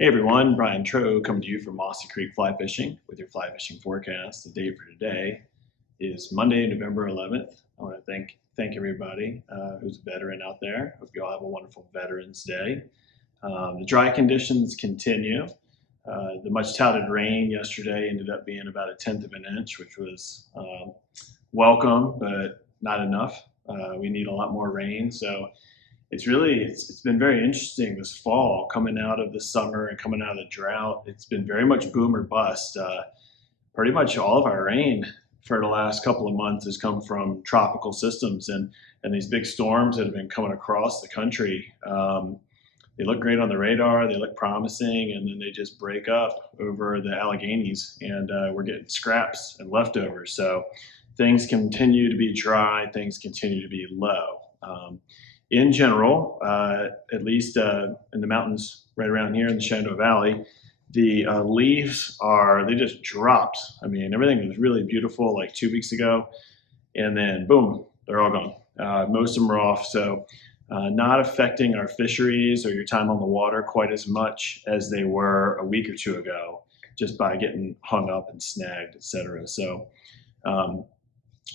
Hey everyone, Brian Tro coming to you from Mossy Creek Fly Fishing with your fly fishing forecast. The date for today is Monday, November 11th. I want to thank everybody who's a veteran out there. Hope you all have a wonderful Veterans Day. The dry conditions continue. The much touted rain yesterday ended up being about 1/10 of an inch, which was welcome, but not enough. We need a lot more rain. So it's been very interesting this fall, coming out of the summer and coming out of the drought. It's been very much boom or bust. Pretty much all of our rain for the last couple of months has come from tropical systems and these big storms that have been coming across the country. They look great on the radar, they look promising, and then they just break up over the Alleghenies, and we're getting scraps and leftovers. So things continue to be dry, things continue to be low. In general, at least in the mountains right around here in the Shenandoah Valley, the leaves they just dropped. I mean, everything was really beautiful like 2 weeks ago, and then boom, they're all gone. Most of them are off, so not affecting our fisheries or your time on the water quite as much as they were a week or two ago, just by getting hung up and snagged, etc. So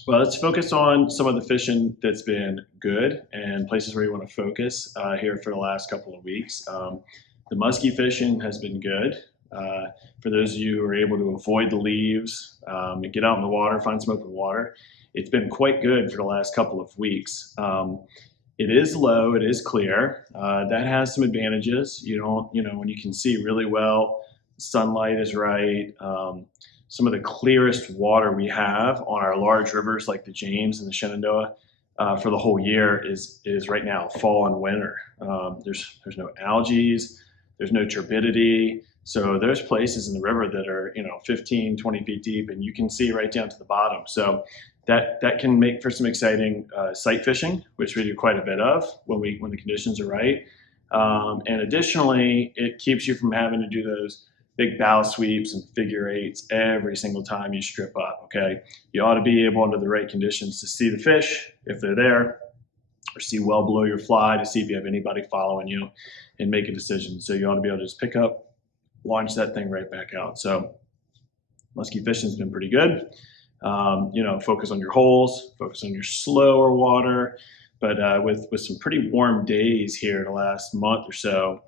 well, let's focus on some of the fishing that's been good and places where you want to focus here for the last couple of weeks. The musky fishing has been good. For those of you who are able to avoid the leaves and get out in the water, find some open water, it's been quite good for the last couple of weeks. It is low, it is clear. That has some advantages. When you can see really well, sunlight is right. Some of the clearest water we have on our large rivers like the James and the Shenandoah for the whole year is right now fall and winter. There's no algae, there's no turbidity. So there's places in the river that are 15, 20 feet deep, and you can see right down to the bottom. So that can make for some exciting sight fishing, which we do quite a bit of when the conditions are right. And additionally, it keeps you from having to do those big bow sweeps and figure eights every single time you strip up, okay? You ought to be able, under the right conditions, to see the fish if they're there, or see well below your fly to see if you have anybody following you, and make a decision. So you ought to be able to just pick up, launch that thing right back out. So musky fishing's been pretty good. Focus on your holes, focus on your slower water, but with some pretty warm days here the last month or so,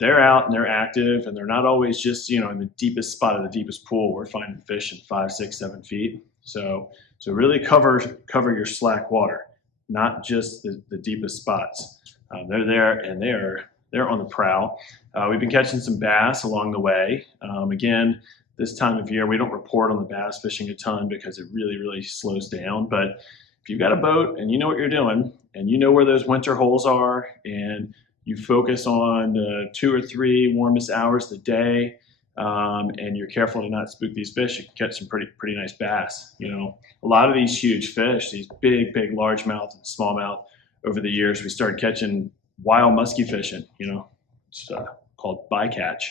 they're out and they're active, and they're not always just in the deepest spot of the deepest pool. We're finding fish in 5, 6, 7 feet. So really cover your slack water, not just the deepest spots. They're there, and they're on the prowl. We've been catching some bass along the way. Again, this time of year we don't report on the bass fishing a ton because it really slows down. But if you've got a boat and you know what you're doing, and you know where those winter holes are, and you focus on the 2 or 3 warmest hours of the day, and you're careful to not spook these fish, you can catch some pretty nice bass. A lot of these huge fish, these big largemouth and smallmouth, over the years we started catching wild musky fishing. It's called bycatch.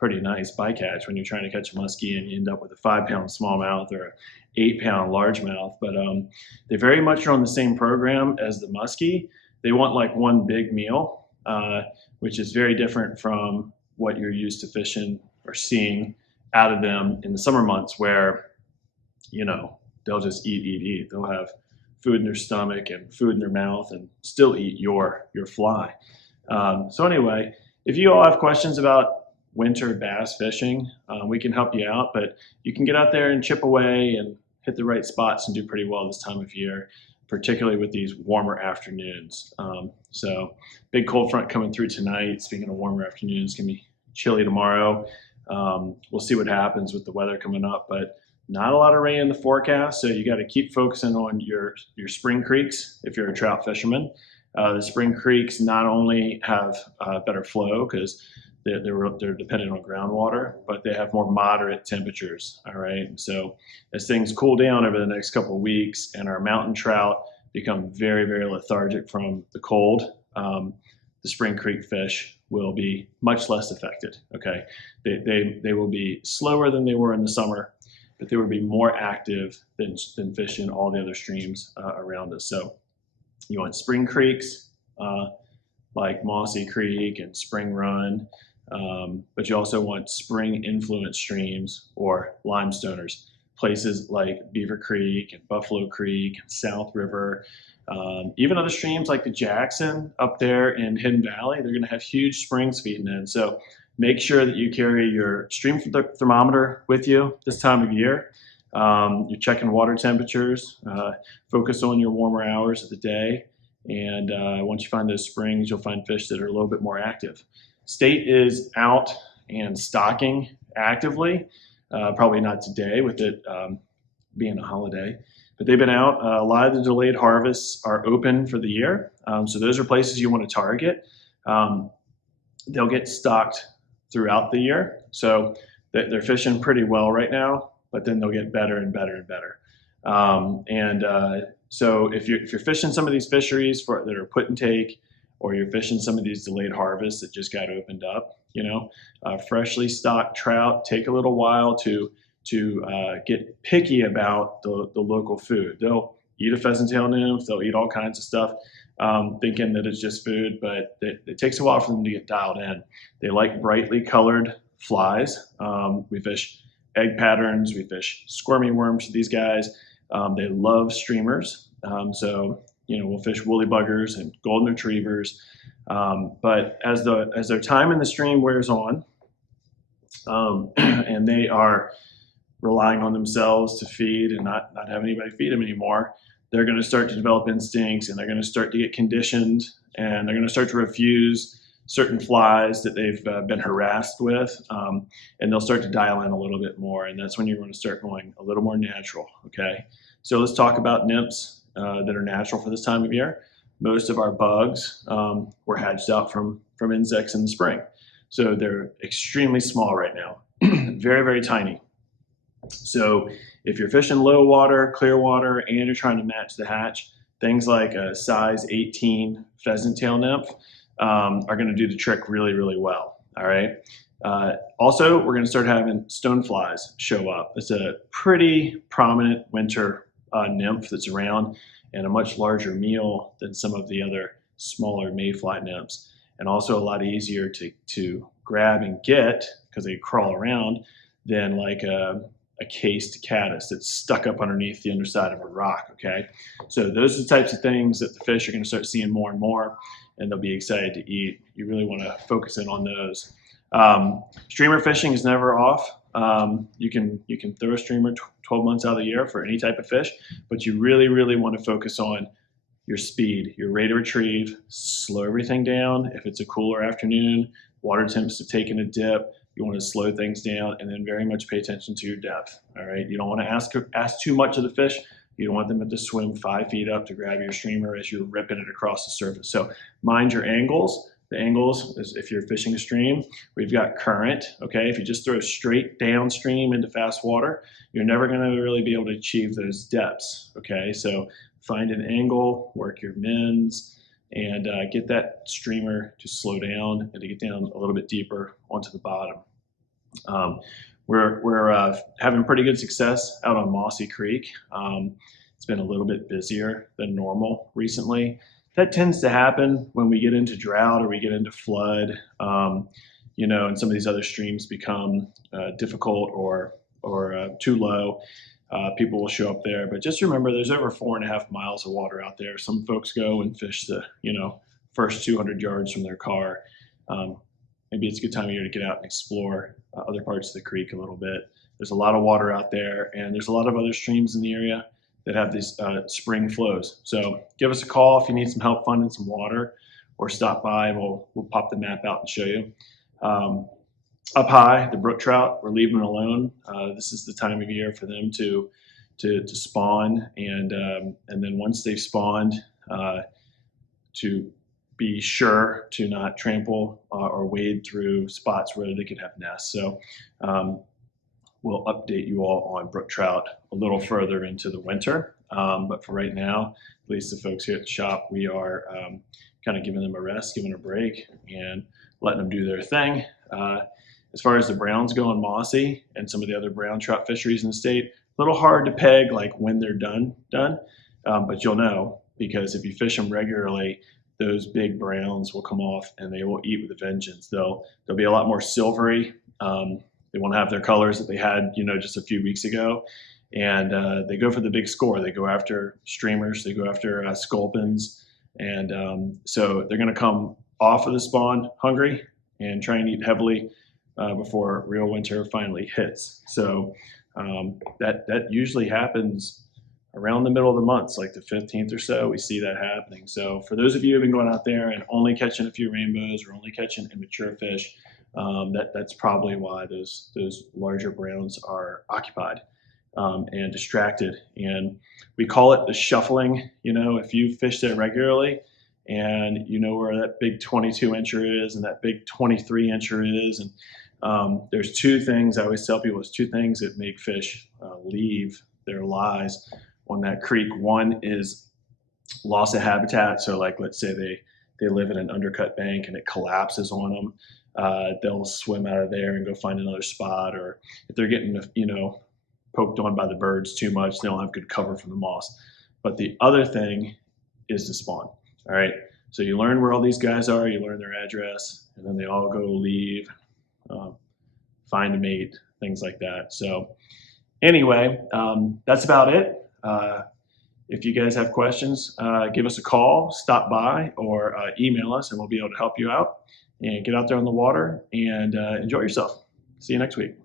Pretty nice bycatch when you're trying to catch a muskie and you end up with a 5-pound smallmouth or an 8-pound largemouth. But they very much are on the same program as the muskie. They want like one big meal. Which is very different from what you're used to fishing or seeing out of them in the summer months, where they'll just eat. They'll have food in their stomach and food in their mouth and still eat your fly. So anyway, if you all have questions about winter bass fishing, we can help you out, but you can get out there and chip away and hit the right spots and do pretty well this time of year, particularly with these warmer afternoons. So big cold front coming through tonight. Speaking of warmer afternoons, it's gonna be chilly tomorrow. We'll see what happens with the weather coming up, but not a lot of rain in the forecast. So you got to keep focusing on your spring creeks if you're a trout fisherman. The spring creeks not only have better flow because they're dependent on groundwater, but they have more moderate temperatures. All right. So as things cool down over the next couple of weeks and our mountain trout become very lethargic from the cold, the spring creek fish will be much less affected. Okay. They will be slower than they were in the summer, but they will be more active than fish in all the other streams around us. So you want spring creeks like Mossy Creek and Spring Run. But you also want spring influence streams or limestoners. Places like Beaver Creek and Buffalo Creek and South River, even other streams like the Jackson up there in Hidden Valley, they're going to have huge springs feeding in. So make sure that you carry your stream thermometer with you this time of year. You're checking water temperatures, focus on your warmer hours of the day. And once you find those springs, you'll find fish that are a little bit more active. State is out and stocking actively. Probably not today with it being a holiday, but they've been out. A lot of the delayed harvests are open for the year. So those are places you want to target. They'll get stocked throughout the year. So they're fishing pretty well right now, but then they'll get better and better and better. So if you're fishing some of these fisheries that are put and take, or you're fishing some of these delayed harvests that just got opened up, freshly stocked trout take a little while to get picky about the local food. They'll eat a pheasant tail nymph, they'll eat all kinds of stuff, thinking that it's just food, but it takes a while for them to get dialed in. They like brightly colored flies. We fish egg patterns, we fish squirmy worms for these guys. They love streamers. So we'll fish woolly buggers and golden retrievers. But as their time in the stream wears on, and they are relying on themselves to feed and not have anybody feed them anymore, they're going to start to develop instincts, and they're going to start to get conditioned, and they're going to start to refuse certain flies that they've been harassed with, and they'll start to dial in a little bit more, and that's when you're going to start going a little more natural, okay? So let's talk about nymphs that are natural for this time of year. Most of our bugs were hatched out from insects in the spring. So they're extremely small right now, very, very tiny. So if you're fishing low water, clear water, and you're trying to match the hatch, things like a size 18 pheasant tail nymph are going to do the trick really, really well, all right? Also, we're going to start having stoneflies show up. It's a pretty prominent winter nymph that's around, and a much larger meal than some of the other smaller mayfly nymphs, and also a lot easier to grab and get because they crawl around than like a cased caddis that's stuck up underneath the underside of a rock, okay? So those are the types of things that the fish are going to start seeing more and more, and they'll be excited to eat. You really want to focus in on those. Streamer fishing is never off. You can throw a streamer 12 months out of the year for any type of fish, but you really, really want to focus on your speed, your rate of retrieve, slow everything down. If it's a cooler afternoon, water temps have taken a dip, you want to slow things down, and then very much pay attention to your depth, all right? You don't want to ask too much of the fish. You don't want them to swim 5 feet up to grab your streamer as you're ripping it across the surface. So mind your angles. The angles is if you're fishing a stream, we've got current, okay? If you just throw straight downstream into fast water, you're never gonna really be able to achieve those depths, okay? So find an angle, work your mins, and get that streamer to slow down and to get down a little bit deeper onto the bottom. We're having pretty good success out on Mossy Creek. It's been a little bit busier than normal recently. That tends to happen when we get into drought or we get into flood, and some of these other streams become difficult or too low. People will show up there, but just remember there's over 4.5 miles of water out there. Some folks go and fish the first 200 yards from their car. Maybe it's a good time of year to get out and explore other parts of the creek a little bit. There's a lot of water out there, and there's a lot of other streams in the area that have these spring flows. So give us a call if you need some help finding some water, or stop by and we'll pop the map out and show you. Up high, the brook trout, we're leaving them alone. This is the time of year for them to spawn, and then once they've spawned, to be sure to not trample or wade through spots where they could have nests. So we'll update you all on brook trout a little further into the winter. But for right now, at least the folks here at the shop, we are kind of giving them a rest, giving them a break, and letting them do their thing. As far as the browns go in Mossy and some of the other brown trout fisheries in the state, a little hard to peg like when they're done. But you'll know, because if you fish them regularly, those big browns will come off and they will eat with a vengeance. They'll be a lot more silvery. They won't have their colors that they had, just a few weeks ago. And they go for the big score. They go after streamers. They go after sculpins. And so they're going to come off of the spawn hungry and try and eat heavily before real winter finally hits. So that usually happens around the middle of the months, like the 15th or so. We see that happening. So for those of you who have been going out there and only catching a few rainbows or only catching immature fish, that's probably why those larger browns are occupied and distracted. And we call it the shuffling. If you fish there regularly and you know where that big 22-incher is and that big 23-incher is, and there's two things I always tell people, there's two things that make fish leave their lives on that creek. One is loss of habitat. So like, let's say they live in an undercut bank and it collapses on them. They'll swim out of there and go find another spot. Or if they're getting, poked on by the birds too much, they don't have good cover from the moss. But the other thing is the spawn. All right. So you learn where all these guys are, you learn their address, and then they all go leave, find a mate, things like that. So anyway, that's about it. If you guys have questions, give us a call, stop by, or email us, and we'll be able to help you out and get out there on the water and enjoy yourself. See you next week.